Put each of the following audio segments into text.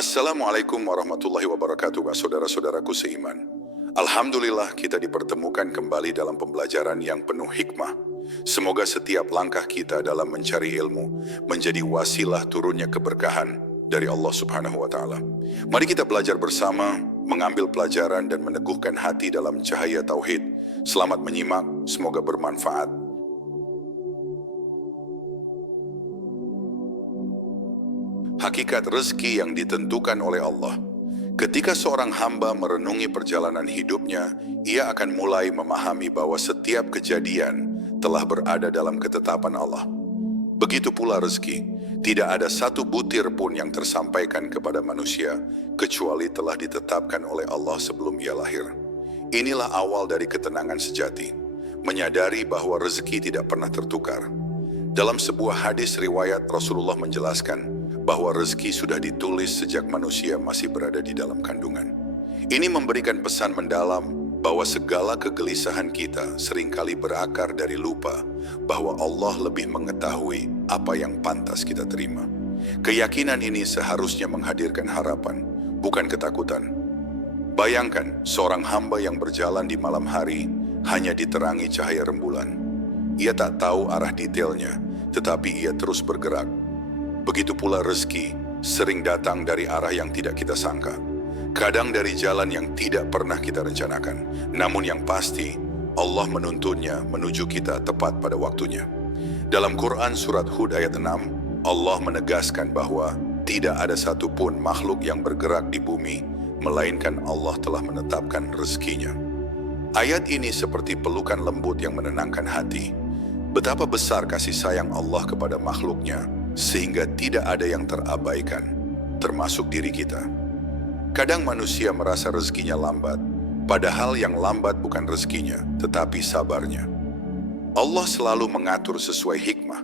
Assalamualaikum warahmatullahi wabarakatuh, saudara-saudaraku seiman. Alhamdulillah kita dipertemukan kembali dalam pembelajaran yang penuh hikmah. Semoga setiap langkah kita dalam mencari ilmu menjadi wasilah turunnya keberkahan dari Allah Subhanahu wa Ta'ala. Mari kita belajar bersama, mengambil pelajaran dan meneguhkan hati dalam cahaya tauhid. Selamat menyimak, semoga bermanfaat. Hakikat rezeki yang ditentukan oleh Allah. Ketika seorang hamba merenungi perjalanan hidupnya, ia akan mulai memahami bahwa setiap kejadian telah berada dalam ketetapan Allah. Begitu pula rezeki, tidak ada satu butir pun yang tersampaikan kepada manusia, kecuali telah ditetapkan oleh Allah sebelum ia lahir. Inilah awal dari ketenangan sejati, menyadari bahwa rezeki tidak pernah tertukar. Dalam sebuah hadis riwayat Rasulullah menjelaskan, bahwa rezeki sudah ditulis sejak manusia masih berada di dalam kandungan. Ini memberikan pesan mendalam bahwa segala kegelisahan kita seringkali berakar dari lupa bahwa Allah lebih mengetahui apa yang pantas kita terima. Keyakinan ini seharusnya menghadirkan harapan, bukan ketakutan. Bayangkan seorang hamba yang berjalan di malam hari hanya diterangi cahaya rembulan. Ia tak tahu arah detailnya, tetapi ia terus bergerak. Begitu pula rezeki sering datang dari arah yang tidak kita sangka. Kadang dari jalan yang tidak pernah kita rencanakan. Namun yang pasti, Allah menuntunnya menuju kita tepat pada waktunya. Dalam Quran surat Hud ayat 6, Allah menegaskan bahwa tidak ada satupun makhluk yang bergerak di bumi, melainkan Allah telah menetapkan rezekinya. Ayat ini seperti pelukan lembut yang menenangkan hati. Betapa besar kasih sayang Allah kepada makhluknya, sehingga tidak ada yang terabaikan, termasuk diri kita. Kadang manusia merasa rezekinya lambat, padahal yang lambat bukan rezekinya, tetapi sabarnya. Allah selalu mengatur sesuai hikmah.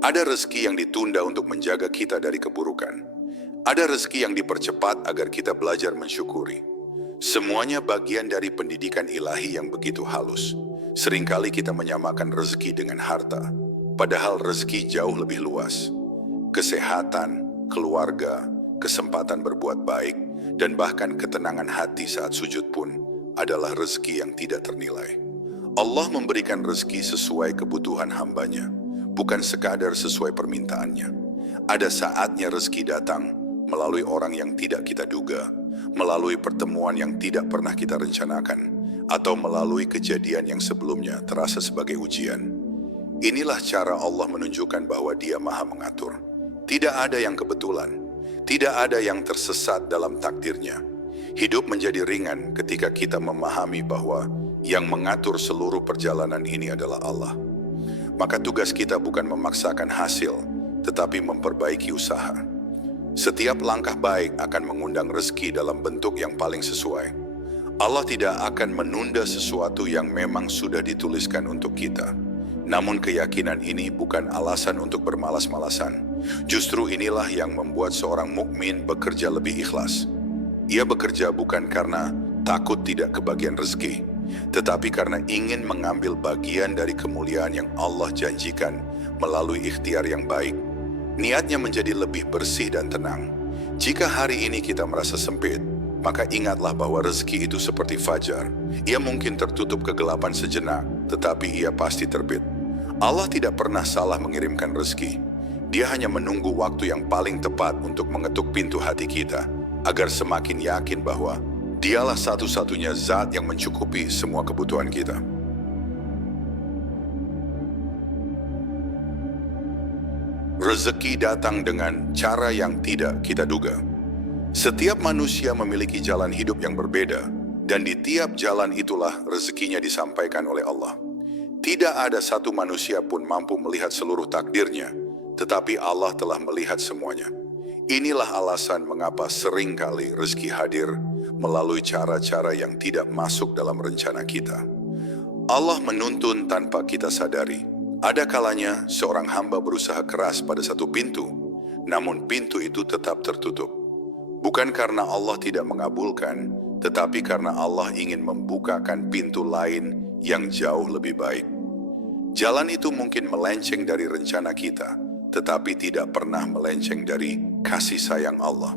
Ada rezeki yang ditunda untuk menjaga kita dari keburukan. Ada rezeki yang dipercepat agar kita belajar mensyukuri. Semuanya bagian dari pendidikan ilahi yang begitu halus. Seringkali kita menyamakan rezeki dengan harta, padahal rezeki jauh lebih luas. Kesehatan, keluarga, kesempatan berbuat baik, dan bahkan ketenangan hati saat sujud pun adalah rezeki yang tidak ternilai. Allah memberikan rezeki sesuai kebutuhan hambanya, bukan sekadar sesuai permintaannya. Ada saatnya rezeki datang melalui orang yang tidak kita duga, melalui pertemuan yang tidak pernah kita rencanakan, atau melalui kejadian yang sebelumnya terasa sebagai ujian. Inilah cara Allah menunjukkan bahwa Dia Maha Mengatur. Tidak ada yang kebetulan, tidak ada yang tersesat dalam takdirnya. Hidup menjadi ringan ketika kita memahami bahwa yang mengatur seluruh perjalanan ini adalah Allah. Maka tugas kita bukan memaksakan hasil, tetapi memperbaiki usaha. Setiap langkah baik akan mengundang rezeki dalam bentuk yang paling sesuai. Allah tidak akan menunda sesuatu yang memang sudah dituliskan untuk kita. Namun keyakinan ini bukan alasan untuk bermalas-malasan. Justru inilah yang membuat seorang mukmin bekerja lebih ikhlas. Ia bekerja bukan karena takut tidak kebagian rezeki, tetapi karena ingin mengambil bagian dari kemuliaan yang Allah janjikan melalui ikhtiar yang baik. Niatnya menjadi lebih bersih dan tenang. Jika hari ini kita merasa sempit, maka ingatlah bahwa rezeki itu seperti fajar. Ia mungkin tertutup kegelapan sejenak, tetapi ia pasti terbit. Allah tidak pernah salah mengirimkan rezeki. Dia hanya menunggu waktu yang paling tepat untuk mengetuk pintu hati kita, agar semakin yakin bahwa Dialah satu-satunya zat yang mencukupi semua kebutuhan kita. Rezeki datang dengan cara yang tidak kita duga. Setiap manusia memiliki jalan hidup yang berbeda, dan di tiap jalan itulah rezekinya disampaikan oleh Allah. Tidak ada satu manusia pun mampu melihat seluruh takdirnya, tetapi Allah telah melihat semuanya. Inilah alasan mengapa seringkali rezeki hadir melalui cara-cara yang tidak masuk dalam rencana kita. Allah menuntun tanpa kita sadari. Ada kalanya seorang hamba berusaha keras pada satu pintu, namun pintu itu tetap tertutup. Bukan karena Allah tidak mengabulkan, tetapi karena Allah ingin membukakan pintu lain yang jauh lebih baik. Jalan itu mungkin melenceng dari rencana kita, tetapi tidak pernah melenceng dari kasih sayang Allah.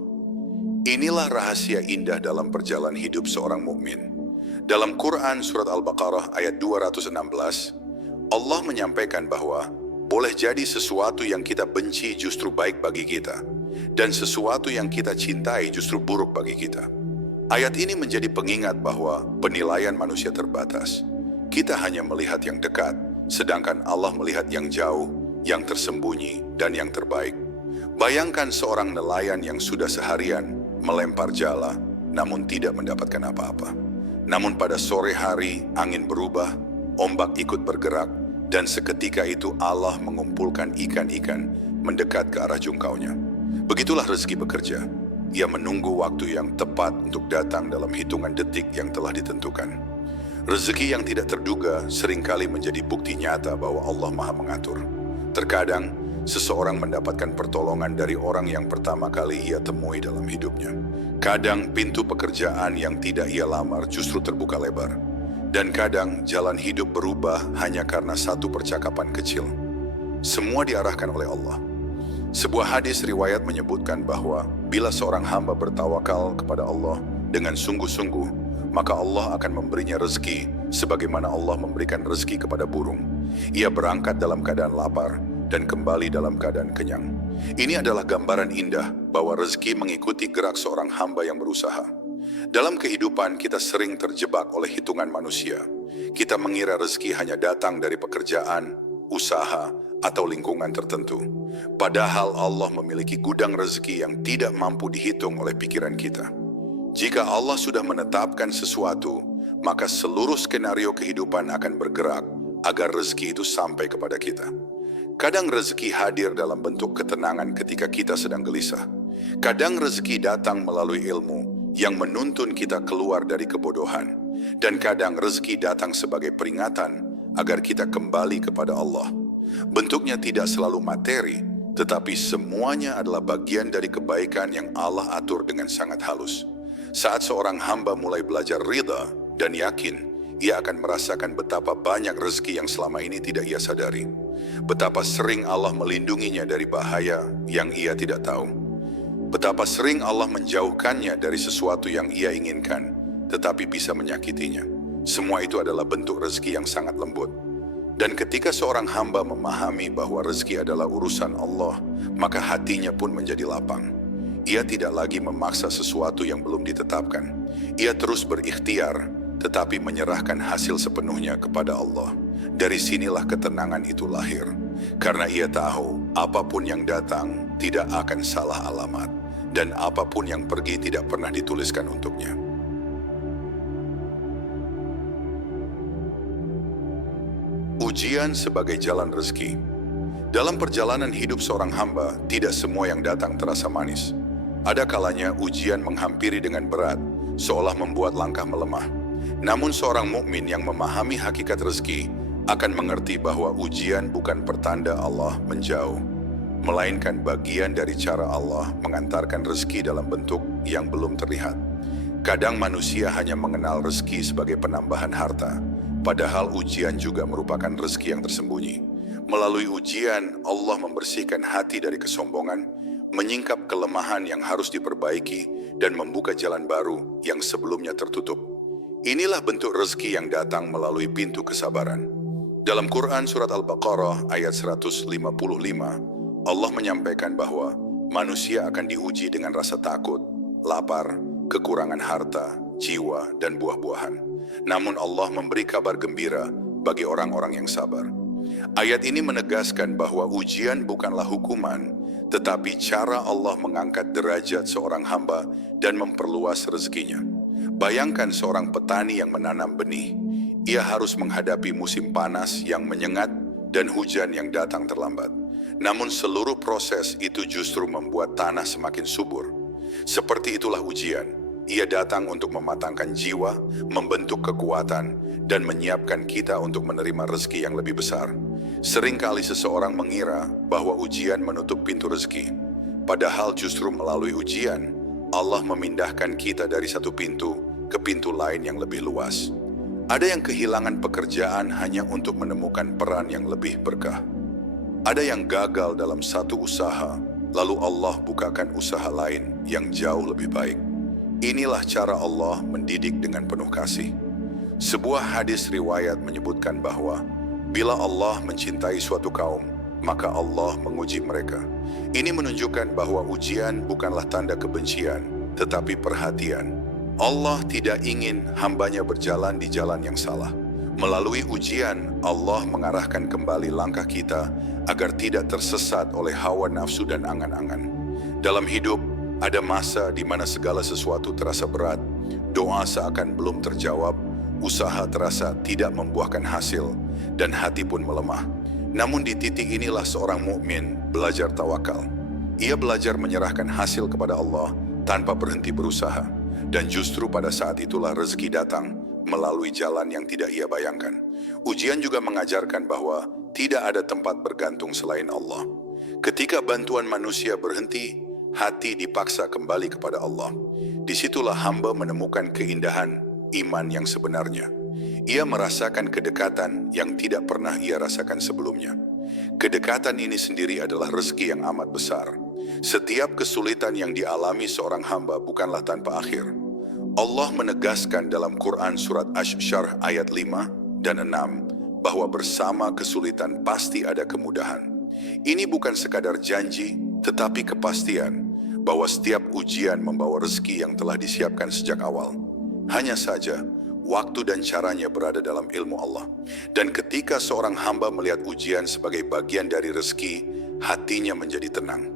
Inilah rahasia indah dalam perjalanan hidup seorang mukmin. Dalam Quran surat Al-Baqarah ayat 216, Allah menyampaikan bahwa boleh jadi sesuatu yang kita benci justru baik bagi kita, dan sesuatu yang kita cintai justru buruk bagi kita. Ayat ini menjadi pengingat bahwa penilaian manusia terbatas. Kita hanya melihat yang dekat, sedangkan Allah melihat yang jauh, yang tersembunyi, dan yang terbaik. Bayangkan seorang nelayan yang sudah seharian melempar jala, namun tidak mendapatkan apa-apa. Namun pada sore hari, angin berubah, ombak ikut bergerak, dan seketika itu Allah mengumpulkan ikan-ikan mendekat ke arah jungkaunya. Begitulah rezeki bekerja. Ia menunggu waktu yang tepat untuk datang dalam hitungan detik yang telah ditentukan. Rezeki yang tidak terduga seringkali menjadi bukti nyata bahwa Allah Maha Mengatur. Terkadang, seseorang mendapatkan pertolongan dari orang yang pertama kali ia temui dalam hidupnya. Kadang pintu pekerjaan yang tidak ia lamar justru terbuka lebar. Dan kadang jalan hidup berubah hanya karena satu percakapan kecil. Semua diarahkan oleh Allah. Sebuah hadis riwayat menyebutkan bahwa bila seorang hamba bertawakal kepada Allah dengan sungguh-sungguh, maka Allah akan memberinya rezeki sebagaimana Allah memberikan rezeki kepada burung. Ia berangkat dalam keadaan lapar dan kembali dalam keadaan kenyang. Ini adalah gambaran indah bahwa rezeki mengikuti gerak seorang hamba yang berusaha. Dalam kehidupan kita sering terjebak oleh hitungan manusia. Kita mengira rezeki hanya datang dari pekerjaan, usaha, atau lingkungan tertentu. Padahal Allah memiliki gudang rezeki yang tidak mampu dihitung oleh pikiran kita. Jika Allah sudah menetapkan sesuatu, maka seluruh skenario kehidupan akan bergerak agar rezeki itu sampai kepada kita. Kadang rezeki hadir dalam bentuk ketenangan ketika kita sedang gelisah. Kadang rezeki datang melalui ilmu yang menuntun kita keluar dari kebodohan. Dan kadang rezeki datang sebagai peringatan agar kita kembali kepada Allah. Bentuknya tidak selalu materi, tetapi semuanya adalah bagian dari kebaikan yang Allah atur dengan sangat halus. Saat seorang hamba mulai belajar ridha dan yakin, ia akan merasakan betapa banyak rezeki yang selama ini tidak ia sadari. Betapa sering Allah melindunginya dari bahaya yang ia tidak tahu. Betapa sering Allah menjauhkannya dari sesuatu yang ia inginkan, tetapi bisa menyakitinya. Semua itu adalah bentuk rezeki yang sangat lembut. Dan ketika seorang hamba memahami bahwa rezeki adalah urusan Allah, maka hatinya pun menjadi lapang. Ia tidak lagi memaksa sesuatu yang belum ditetapkan. Ia terus berikhtiar, tetapi menyerahkan hasil sepenuhnya kepada Allah. Dari sinilah ketenangan itu lahir. Karena ia tahu apapun yang datang tidak akan salah alamat. Dan apapun yang pergi tidak pernah dituliskan untuknya. Ujian sebagai jalan rezeki. Dalam perjalanan hidup seorang hamba, tidak semua yang datang terasa manis. Ada kalanya ujian menghampiri dengan berat, seolah membuat langkah melemah. Namun seorang mukmin yang memahami hakikat rezeki akan mengerti bahwa ujian bukan pertanda Allah menjauh, melainkan bagian dari cara Allah mengantarkan rezeki dalam bentuk yang belum terlihat. Kadang manusia hanya mengenal rezeki sebagai penambahan harta, padahal ujian juga merupakan rezeki yang tersembunyi. Melalui ujian, Allah membersihkan hati dari kesombongan, menyingkap kelemahan yang harus diperbaiki, dan membuka jalan baru yang sebelumnya tertutup. Inilah bentuk rezeki yang datang melalui pintu kesabaran. Dalam Quran Surat Al-Baqarah ayat 155, Allah menyampaikan bahwa manusia akan diuji dengan rasa takut, lapar, kekurangan harta, jiwa, dan buah-buahan. Namun Allah memberi kabar gembira bagi orang-orang yang sabar. Ayat ini menegaskan bahwa ujian bukanlah hukuman, tetapi cara Allah mengangkat derajat seorang hamba dan memperluas rezekinya. Bayangkan seorang petani yang menanam benih. Ia harus menghadapi musim panas yang menyengat dan hujan yang datang terlambat. Namun seluruh proses itu justru membuat tanah semakin subur. Seperti itulah ujian. Ia datang untuk mematangkan jiwa, membentuk kekuatan, dan menyiapkan kita untuk menerima rezeki yang lebih besar. Seringkali seseorang mengira bahwa ujian menutup pintu rezeki. Padahal justru melalui ujian, Allah memindahkan kita dari satu pintu ke pintu lain yang lebih luas. Ada yang kehilangan pekerjaan hanya untuk menemukan peran yang lebih berkah. Ada yang gagal dalam satu usaha, lalu Allah bukakan usaha lain yang jauh lebih baik. Inilah cara Allah mendidik dengan penuh kasih. Sebuah hadis riwayat menyebutkan bahwa bila Allah mencintai suatu kaum, maka Allah menguji mereka. Ini menunjukkan bahwa ujian bukanlah tanda kebencian, tetapi perhatian. Allah tidak ingin hambanya berjalan di jalan yang salah. Melalui ujian, Allah mengarahkan kembali langkah kita agar tidak tersesat oleh hawa nafsu dan angan-angan. Dalam hidup, ada masa di mana segala sesuatu terasa berat, doa seakan belum terjawab, usaha terasa tidak membuahkan hasil, dan hati pun melemah. Namun di titik inilah seorang mukmin belajar tawakal. Ia belajar menyerahkan hasil kepada Allah tanpa berhenti berusaha. Dan justru pada saat itulah rezeki datang melalui jalan yang tidak ia bayangkan. Ujian juga mengajarkan bahwa tidak ada tempat bergantung selain Allah. Ketika bantuan manusia berhenti, hati dipaksa kembali kepada Allah. Disitulah hamba menemukan keindahan iman yang sebenarnya. Ia merasakan kedekatan yang tidak pernah ia rasakan sebelumnya. Kedekatan ini sendiri adalah rezeki yang amat besar. Setiap kesulitan yang dialami seorang hamba bukanlah tanpa akhir. Allah menegaskan dalam Quran surat Asy-Syarh ayat 5 dan 6 bahwa bersama kesulitan pasti ada kemudahan. Ini bukan sekadar janji, tetapi kepastian bahwa setiap ujian membawa rezeki yang telah disiapkan sejak awal. Hanya saja, waktu dan caranya berada dalam ilmu Allah. Dan ketika seorang hamba melihat ujian sebagai bagian dari rezeki, hatinya menjadi tenang.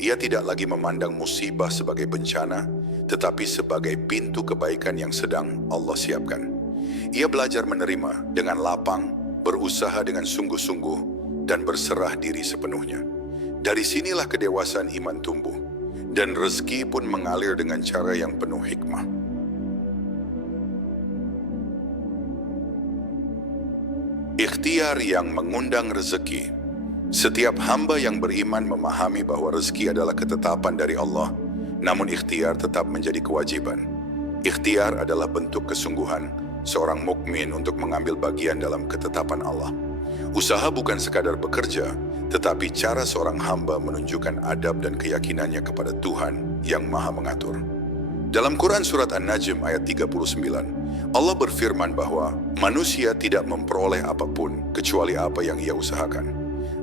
Ia tidak lagi memandang musibah sebagai bencana, tetapi sebagai pintu kebaikan yang sedang Allah siapkan. Ia belajar menerima dengan lapang, berusaha dengan sungguh-sungguh, dan berserah diri sepenuhnya. Dari sinilah kedewasaan iman tumbuh, dan rezeki pun mengalir dengan cara yang penuh hikmah. Ikhtiar yang mengundang rezeki. Setiap hamba yang beriman memahami bahwa rezeki adalah ketetapan dari Allah, namun ikhtiar tetap menjadi kewajiban. Ikhtiar adalah bentuk kesungguhan seorang mukmin untuk mengambil bagian dalam ketetapan Allah. Usaha bukan sekadar bekerja, tetapi cara seorang hamba menunjukkan adab dan keyakinannya kepada Tuhan yang Maha Mengatur. Dalam Quran Surat An-Najm ayat 39, Allah berfirman bahwa manusia tidak memperoleh apapun kecuali apa yang ia usahakan.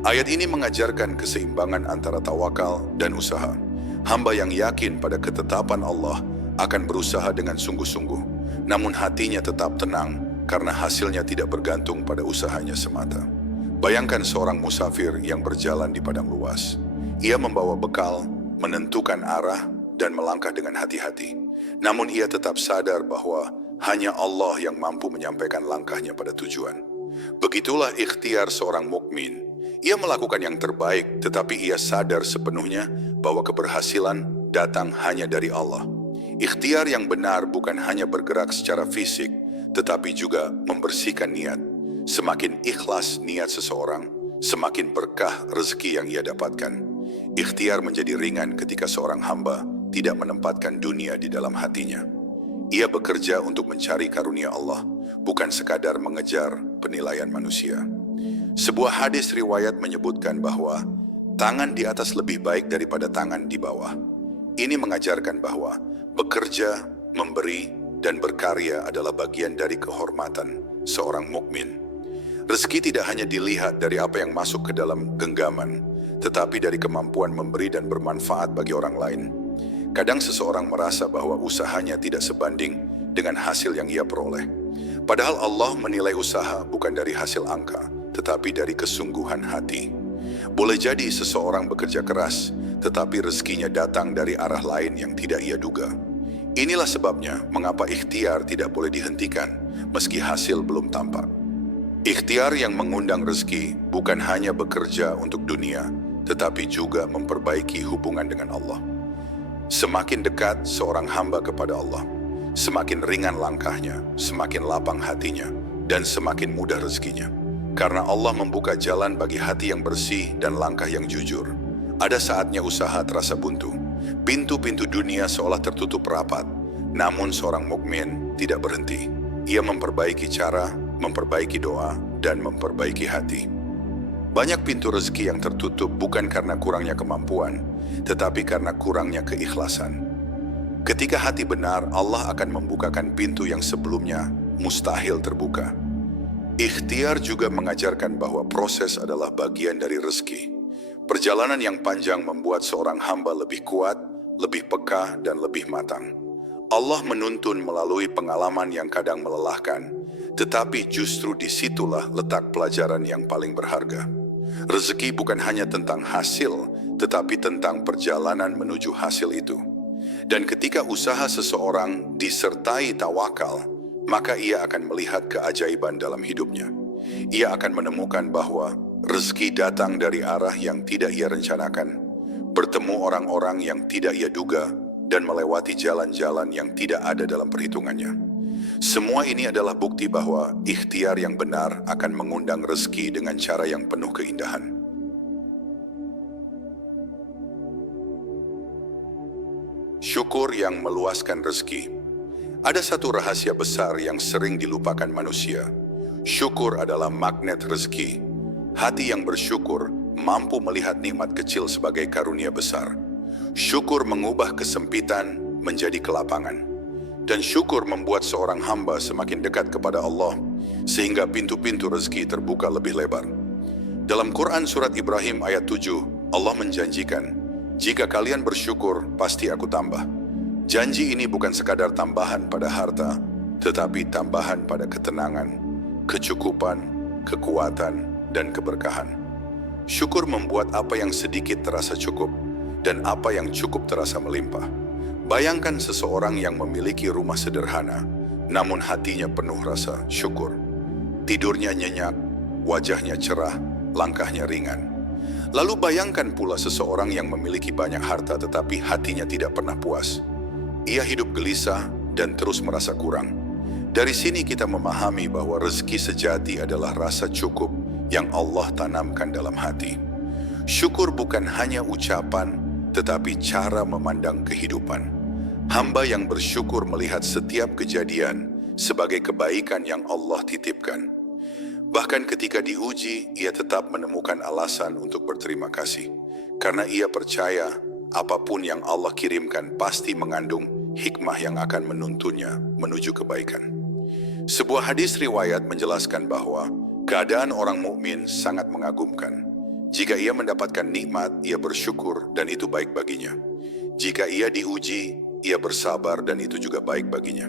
Ayat ini mengajarkan keseimbangan antara tawakal dan usaha. Hamba yang yakin pada ketetapan Allah akan berusaha dengan sungguh-sungguh, namun hatinya tetap tenang karena hasilnya tidak bergantung pada usahanya semata. Bayangkan seorang musafir yang berjalan di padang luas. Ia membawa bekal, menentukan arah, dan melangkah dengan hati-hati. Namun ia tetap sadar bahwa hanya Allah yang mampu menyampaikan langkahnya pada tujuan. Begitulah ikhtiar seorang mukmin. Ia melakukan yang terbaik, tetapi ia sadar sepenuhnya bahwa keberhasilan datang hanya dari Allah. Ikhtiar yang benar bukan hanya bergerak secara fisik, tetapi juga membersihkan niat. Semakin ikhlas niat seseorang, semakin berkah rezeki yang ia dapatkan. Ikhtiar menjadi ringan ketika seorang hamba tidak menempatkan dunia di dalam hatinya. Ia bekerja untuk mencari karunia Allah, bukan sekadar mengejar penilaian manusia. Sebuah hadis riwayat menyebutkan bahwa tangan di atas lebih baik daripada tangan di bawah. Ini mengajarkan bahwa bekerja, memberi, dan berkarya adalah bagian dari kehormatan seorang mukmin. Rezeki tidak hanya dilihat dari apa yang masuk ke dalam genggaman, tetapi dari kemampuan memberi dan bermanfaat bagi orang lain. Kadang seseorang merasa bahwa usahanya tidak sebanding dengan hasil yang ia peroleh. Padahal Allah menilai usaha bukan dari hasil angka, tetapi dari kesungguhan hati. Boleh jadi seseorang bekerja keras, tetapi rezekinya datang dari arah lain yang tidak ia duga. Inilah sebabnya mengapa ikhtiar tidak boleh dihentikan meski hasil belum tampak. Ikhtiar yang mengundang rezeki bukan hanya bekerja untuk dunia, tetapi juga memperbaiki hubungan dengan Allah. Semakin dekat seorang hamba kepada Allah, semakin ringan langkahnya, semakin lapang hatinya, dan semakin mudah rezekinya. Karena Allah membuka jalan bagi hati yang bersih dan langkah yang jujur. Ada saatnya usaha terasa buntu. Pintu-pintu dunia seolah tertutup rapat. Namun seorang mukmin tidak berhenti. Ia memperbaiki cara, memperbaiki doa, dan memperbaiki hati. Banyak pintu rezeki yang tertutup bukan karena kurangnya kemampuan, tetapi karena kurangnya keikhlasan. Ketika hati benar, Allah akan membukakan pintu yang sebelumnya mustahil terbuka. Ikhtiar juga mengajarkan bahwa proses adalah bagian dari rezeki. Perjalanan yang panjang membuat seorang hamba lebih kuat, lebih peka, dan lebih matang. Allah menuntun melalui pengalaman yang kadang melelahkan, tetapi justru disitulah letak pelajaran yang paling berharga. Rezeki bukan hanya tentang hasil, tetapi tentang perjalanan menuju hasil itu. Dan ketika usaha seseorang disertai tawakal, maka ia akan melihat keajaiban dalam hidupnya. Ia akan menemukan bahwa rezeki datang dari arah yang tidak ia rencanakan, bertemu orang-orang yang tidak ia duga, dan melewati jalan-jalan yang tidak ada dalam perhitungannya. Semua ini adalah bukti bahwa ikhtiar yang benar akan mengundang rezeki dengan cara yang penuh keindahan. Syukur yang meluaskan rezeki. Ada satu rahasia besar yang sering dilupakan manusia. Syukur adalah magnet rezeki. Hati yang bersyukur mampu melihat nikmat kecil sebagai karunia besar. Syukur mengubah kesempitan menjadi kelapangan. Dan syukur membuat seorang hamba semakin dekat kepada Allah, sehingga pintu-pintu rezeki terbuka lebih lebar. Dalam Quran Surat Ibrahim ayat 7, Allah menjanjikan, "Jika kalian bersyukur, pasti aku tambah." Janji ini bukan sekadar tambahan pada harta, tetapi tambahan pada ketenangan, kecukupan, kekuatan, dan keberkahan. Syukur membuat apa yang sedikit terasa cukup, dan apa yang cukup terasa melimpah. Bayangkan seseorang yang memiliki rumah sederhana, namun hatinya penuh rasa syukur. Tidurnya nyenyak, wajahnya cerah, langkahnya ringan. Lalu bayangkan pula seseorang yang memiliki banyak harta tetapi hatinya tidak pernah puas. Ia hidup gelisah dan terus merasa kurang. Dari sini kita memahami bahwa rezeki sejati adalah rasa cukup yang Allah tanamkan dalam hati. Syukur bukan hanya ucapan, tetapi cara memandang kehidupan. Hamba yang bersyukur melihat setiap kejadian sebagai kebaikan yang Allah titipkan. Bahkan ketika diuji, ia tetap menemukan alasan untuk berterima kasih. Karena ia percaya apapun yang Allah kirimkan pasti mengandung hikmah yang akan menuntunnya menuju kebaikan. Sebuah hadis riwayat menjelaskan bahwa keadaan orang mukmin sangat mengagumkan. Jika ia mendapatkan nikmat, ia bersyukur dan itu baik baginya. Jika ia diuji, ia bersabar dan itu juga baik baginya.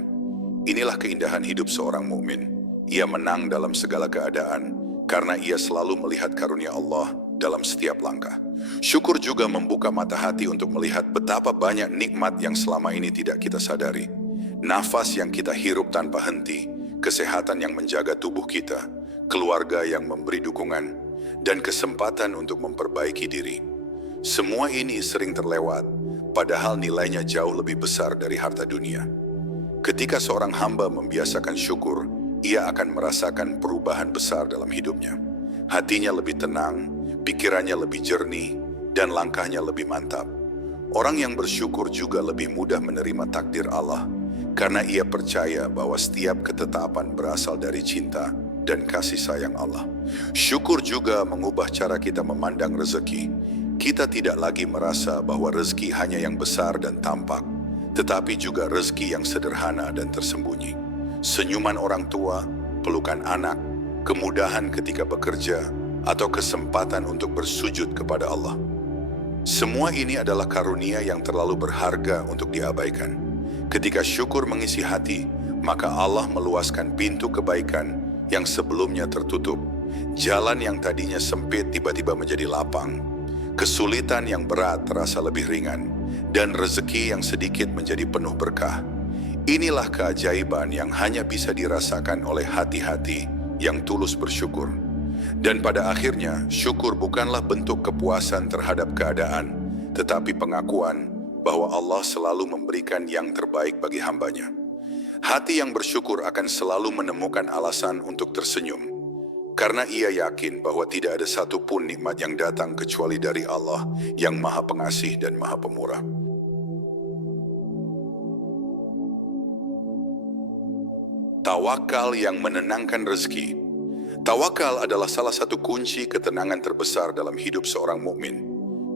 Inilah keindahan hidup seorang mukmin. Ia menang dalam segala keadaan karena ia selalu melihat karunia Allah dalam setiap langkah. Syukur juga membuka mata hati untuk melihat betapa banyak nikmat yang selama ini tidak kita sadari. Nafas yang kita hirup tanpa henti, kesehatan yang menjaga tubuh kita, keluarga yang memberi dukungan, dan kesempatan untuk memperbaiki diri. Semua ini sering terlewat, padahal nilainya jauh lebih besar dari harta dunia. Ketika seorang hamba membiasakan syukur, ia akan merasakan perubahan besar dalam hidupnya. Hatinya lebih tenang, pikirannya lebih jernih, dan langkahnya lebih mantap. Orang yang bersyukur juga lebih mudah menerima takdir Allah, karena ia percaya bahwa setiap ketetapan berasal dari cinta dan kasih sayang Allah. Syukur juga mengubah cara kita memandang rezeki. Kita tidak lagi merasa bahwa rezeki hanya yang besar dan tampak, tetapi juga rezeki yang sederhana dan tersembunyi. Senyuman orang tua, pelukan anak, kemudahan ketika bekerja, atau kesempatan untuk bersujud kepada Allah. Semua ini adalah karunia yang terlalu berharga untuk diabaikan. Ketika syukur mengisi hati, maka Allah meluaskan pintu kebaikan yang sebelumnya tertutup. Jalan yang tadinya sempit tiba-tiba menjadi lapang. Kesulitan yang berat terasa lebih ringan, dan rezeki yang sedikit menjadi penuh berkah. Inilah keajaiban yang hanya bisa dirasakan oleh hati-hati yang tulus bersyukur. Dan pada akhirnya, syukur bukanlah bentuk kepuasan terhadap keadaan, tetapi pengakuan bahwa Allah selalu memberikan yang terbaik bagi hambanya. Hati yang bersyukur akan selalu menemukan alasan untuk tersenyum, karena ia yakin bahwa tidak ada satupun nikmat yang datang kecuali dari Allah yang Maha Pengasih dan Maha Pemurah. Tawakal yang menenangkan rezeki. Tawakal adalah salah satu kunci ketenangan terbesar dalam hidup seorang mukmin.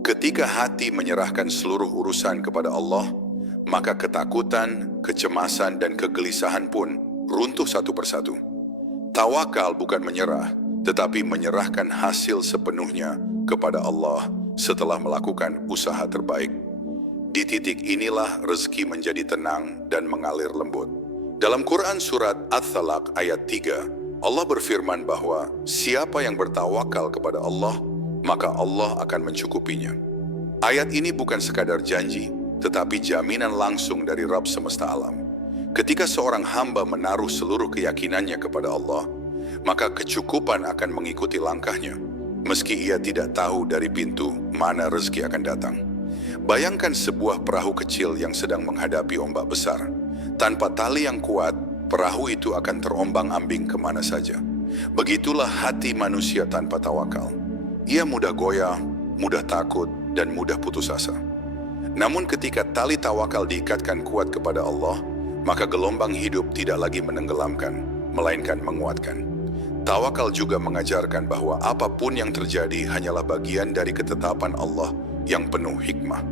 Ketika hati menyerahkan seluruh urusan kepada Allah, maka ketakutan, kecemasan, dan kegelisahan pun runtuh satu persatu. Tawakal bukan menyerah, tetapi menyerahkan hasil sepenuhnya kepada Allah setelah melakukan usaha terbaik. Di titik inilah rezeki menjadi tenang dan mengalir lembut. Dalam Quran surat At-Talaq ayat 3, Allah berfirman bahwa siapa yang bertawakal kepada Allah, maka Allah akan mencukupinya. Ayat ini bukan sekadar janji, tetapi jaminan langsung dari Rabb semesta alam. Ketika seorang hamba menaruh seluruh keyakinannya kepada Allah, maka kecukupan akan mengikuti langkahnya, meski ia tidak tahu dari pintu mana rezeki akan datang. Bayangkan sebuah perahu kecil yang sedang menghadapi ombak besar. Tanpa tali yang kuat, perahu itu akan terombang-ambing kemana saja. Begitulah hati manusia tanpa tawakal. Ia mudah goyah, mudah takut, dan mudah putus asa. Namun ketika tali tawakal diikatkan kuat kepada Allah, maka gelombang hidup tidak lagi menenggelamkan, melainkan menguatkan. Tawakal juga mengajarkan bahwa apapun yang terjadi hanyalah bagian dari ketetapan Allah yang penuh hikmah.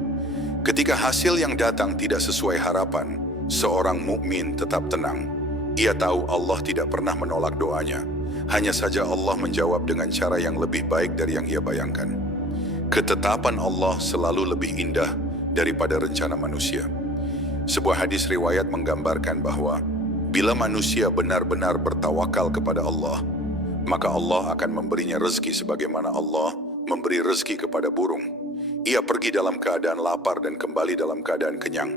Ketika hasil yang datang tidak sesuai harapan, seorang mukmin tetap tenang. Ia tahu Allah tidak pernah menolak doanya. Hanya saja Allah menjawab dengan cara yang lebih baik dari yang ia bayangkan. Ketetapan Allah selalu lebih indah daripada rencana manusia. Sebuah hadis riwayat menggambarkan bahwa bila manusia benar-benar bertawakal kepada Allah, maka Allah akan memberinya rezeki sebagaimana Allah memberi rezeki kepada burung. Ia pergi dalam keadaan lapar dan kembali dalam keadaan kenyang.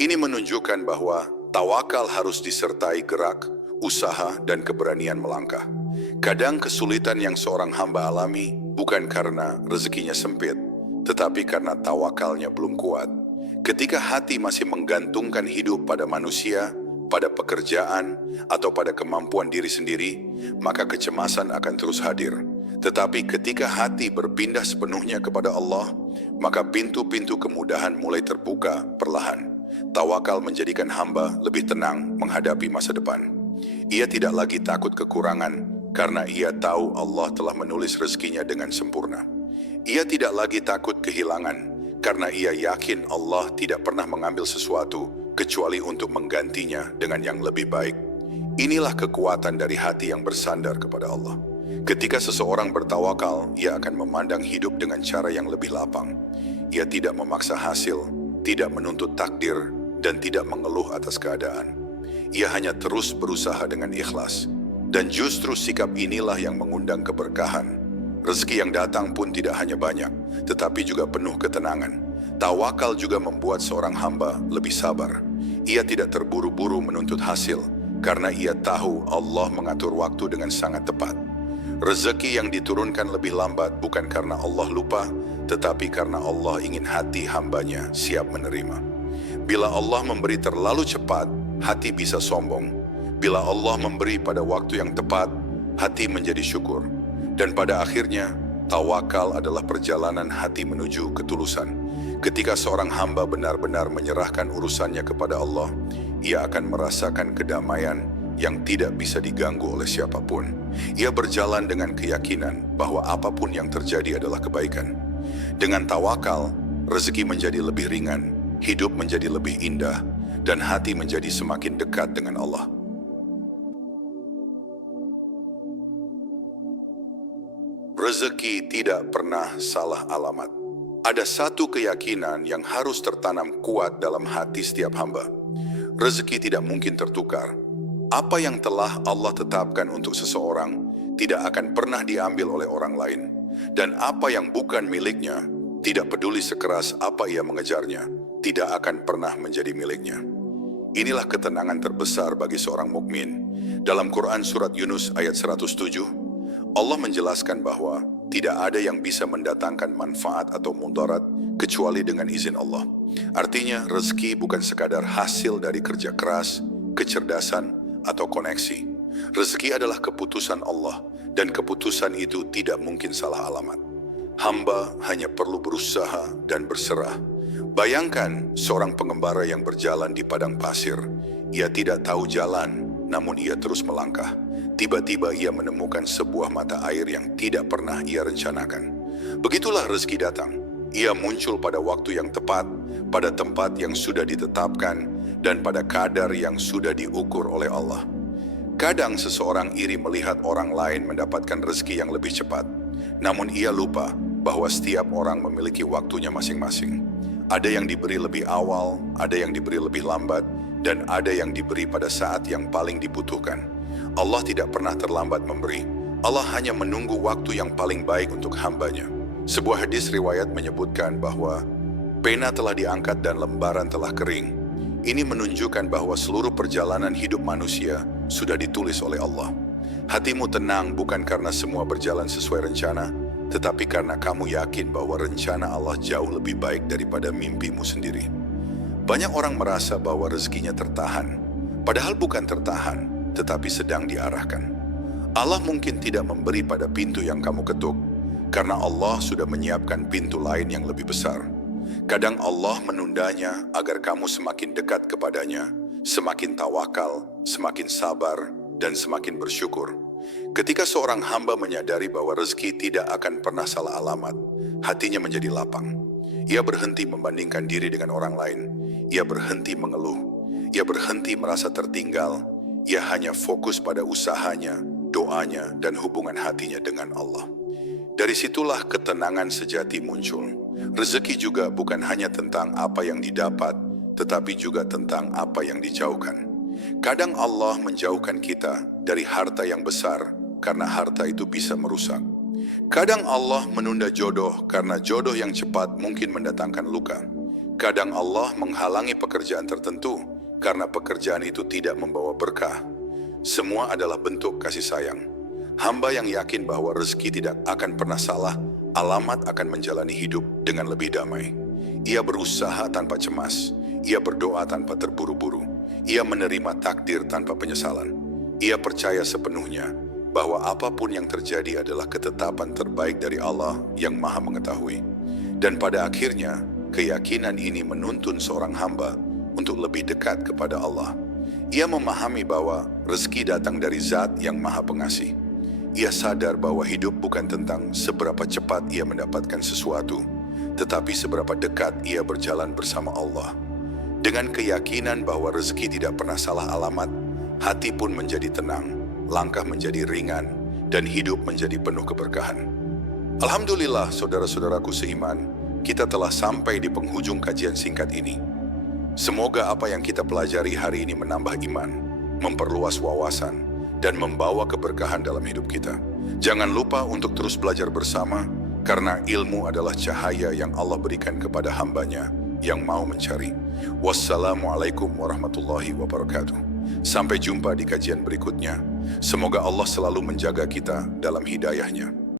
Ini menunjukkan bahwa tawakal harus disertai gerak, usaha, dan keberanian melangkah. Kadang kesulitan yang seorang hamba alami bukan karena rezekinya sempit, tetapi karena tawakalnya belum kuat. Ketika hati masih menggantungkan hidup pada manusia, pada pekerjaan, atau pada kemampuan diri sendiri, maka kecemasan akan terus hadir. Tetapi ketika hati berpindah sepenuhnya kepada Allah, maka pintu-pintu kemudahan mulai terbuka perlahan. Tawakal menjadikan hamba lebih tenang menghadapi masa depan. Ia tidak lagi takut kekurangan, karena ia tahu Allah telah menulis rezekinya dengan sempurna. Ia tidak lagi takut kehilangan, karena ia yakin Allah tidak pernah mengambil sesuatu kecuali untuk menggantinya dengan yang lebih baik. Inilah kekuatan dari hati yang bersandar kepada Allah. Ketika seseorang bertawakal, ia akan memandang hidup dengan cara yang lebih lapang. Ia tidak memaksa hasil, tidak menuntut takdir, dan tidak mengeluh atas keadaan. Ia hanya terus berusaha dengan ikhlas. Dan justru sikap inilah yang mengundang keberkahan. Rezeki yang datang pun tidak hanya banyak, tetapi juga penuh ketenangan. Tawakal juga membuat seorang hamba lebih sabar. Ia tidak terburu-buru menuntut hasil, karena ia tahu Allah mengatur waktu dengan sangat tepat. Rezeki yang diturunkan lebih lambat bukan karena Allah lupa, tetapi karena Allah ingin hati hambanya siap menerima. Bila Allah memberi terlalu cepat, hati bisa sombong. Bila Allah memberi pada waktu yang tepat, hati menjadi syukur. Dan pada akhirnya, tawakal adalah perjalanan hati menuju ketulusan. Ketika seorang hamba benar-benar menyerahkan urusannya kepada Allah, ia akan merasakan kedamaian yang tidak bisa diganggu oleh siapapun. Ia berjalan dengan keyakinan bahwa apapun yang terjadi adalah kebaikan. Dengan tawakal, rezeki menjadi lebih ringan, hidup menjadi lebih indah, dan hati menjadi semakin dekat dengan Allah. Rezeki tidak pernah salah alamat. Ada satu keyakinan yang harus tertanam kuat dalam hati setiap hamba. Rezeki tidak mungkin tertukar. Apa yang telah Allah tetapkan untuk seseorang tidak akan pernah diambil oleh orang lain. Dan apa yang bukan miliknya, tidak peduli sekeras apa ia mengejarnya, tidak akan pernah menjadi miliknya. Inilah ketenangan terbesar bagi seorang mukmin. Dalam Quran surat Yunus ayat 107, Allah menjelaskan bahwa tidak ada yang bisa mendatangkan manfaat atau mudarat kecuali dengan izin Allah. Artinya rezeki bukan sekadar hasil dari kerja keras, kecerdasan, atau koneksi. Rezeki adalah keputusan Allah, dan keputusan itu tidak mungkin salah alamat. Hamba hanya perlu berusaha dan berserah. Bayangkan seorang pengembara yang berjalan di padang pasir. Ia tidak tahu jalan, namun ia terus melangkah. Tiba-tiba ia menemukan sebuah mata air yang tidak pernah ia rencanakan. Begitulah rezeki datang. Ia muncul pada waktu yang tepat, pada tempat yang sudah ditetapkan, dan pada kadar yang sudah diukur oleh Allah. Kadang seseorang iri melihat orang lain mendapatkan rezeki yang lebih cepat, namun ia lupa bahwa setiap orang memiliki waktunya masing-masing. Ada yang diberi lebih awal, ada yang diberi lebih lambat, dan ada yang diberi pada saat yang paling dibutuhkan. Allah tidak pernah terlambat memberi. Allah hanya menunggu waktu yang paling baik untuk hambanya. Sebuah hadis riwayat menyebutkan bahwa pena telah diangkat dan lembaran telah kering. Ini menunjukkan bahwa seluruh perjalanan hidup manusia sudah ditulis oleh Allah. Hatimu tenang bukan karena semua berjalan sesuai rencana, tetapi karena kamu yakin bahwa rencana Allah jauh lebih baik daripada mimpimu sendiri. Banyak orang merasa bahwa rezekinya tertahan, padahal bukan tertahan, tetapi sedang diarahkan. Allah mungkin tidak memberi pada pintu yang kamu ketuk, karena Allah sudah menyiapkan pintu lain yang lebih besar. Kadang Allah menundanya agar kamu semakin dekat kepadanya, semakin tawakal, semakin sabar, dan semakin bersyukur. Ketika seorang hamba menyadari bahwa rezeki tidak akan pernah salah alamat, hatinya menjadi lapang. Ia berhenti membandingkan diri dengan orang lain. Ia berhenti mengeluh. Ia berhenti merasa tertinggal. Ia hanya fokus pada usahanya, doanya, dan hubungan hatinya dengan Allah. Dari situlah ketenangan sejati muncul. Rezeki juga bukan hanya tentang apa yang didapat, tetapi juga tentang apa yang dijauhkan. Kadang Allah menjauhkan kita dari harta yang besar karena harta itu bisa merusak. Kadang Allah menunda jodoh karena jodoh yang cepat mungkin mendatangkan luka. Kadang Allah menghalangi pekerjaan tertentu karena pekerjaan itu tidak membawa berkah. Semua adalah bentuk kasih sayang. Hamba yang yakin bahwa rezeki tidak akan pernah salah, alamat akan menjalani hidup dengan lebih damai. Ia berusaha tanpa cemas. Ia berdoa tanpa terburu-buru. Ia menerima takdir tanpa penyesalan. Ia percaya sepenuhnya bahwa apapun yang terjadi adalah ketetapan terbaik dari Allah yang Maha Mengetahui. Dan pada akhirnya, keyakinan ini menuntun seorang hamba untuk lebih dekat kepada Allah. Ia memahami bahwa rezeki datang dari Zat yang Maha Pengasih. Ia sadar bahwa hidup bukan tentang seberapa cepat ia mendapatkan sesuatu, tetapi seberapa dekat ia berjalan bersama Allah. Dengan keyakinan bahwa rezeki tidak pernah salah alamat, hati pun menjadi tenang, langkah menjadi ringan, dan hidup menjadi penuh keberkahan. Alhamdulillah, saudara-saudaraku seiman, kita telah sampai di penghujung kajian singkat ini. Semoga apa yang kita pelajari hari ini menambah iman, memperluas wawasan, dan membawa keberkahan dalam hidup kita. Jangan lupa untuk terus belajar bersama, karena ilmu adalah cahaya yang Allah berikan kepada hambanya yang mau mencari. Wassalamualaikum warahmatullahi wabarakatuh. Sampai jumpa di kajian berikutnya. Semoga Allah selalu menjaga kita dalam hidayahnya.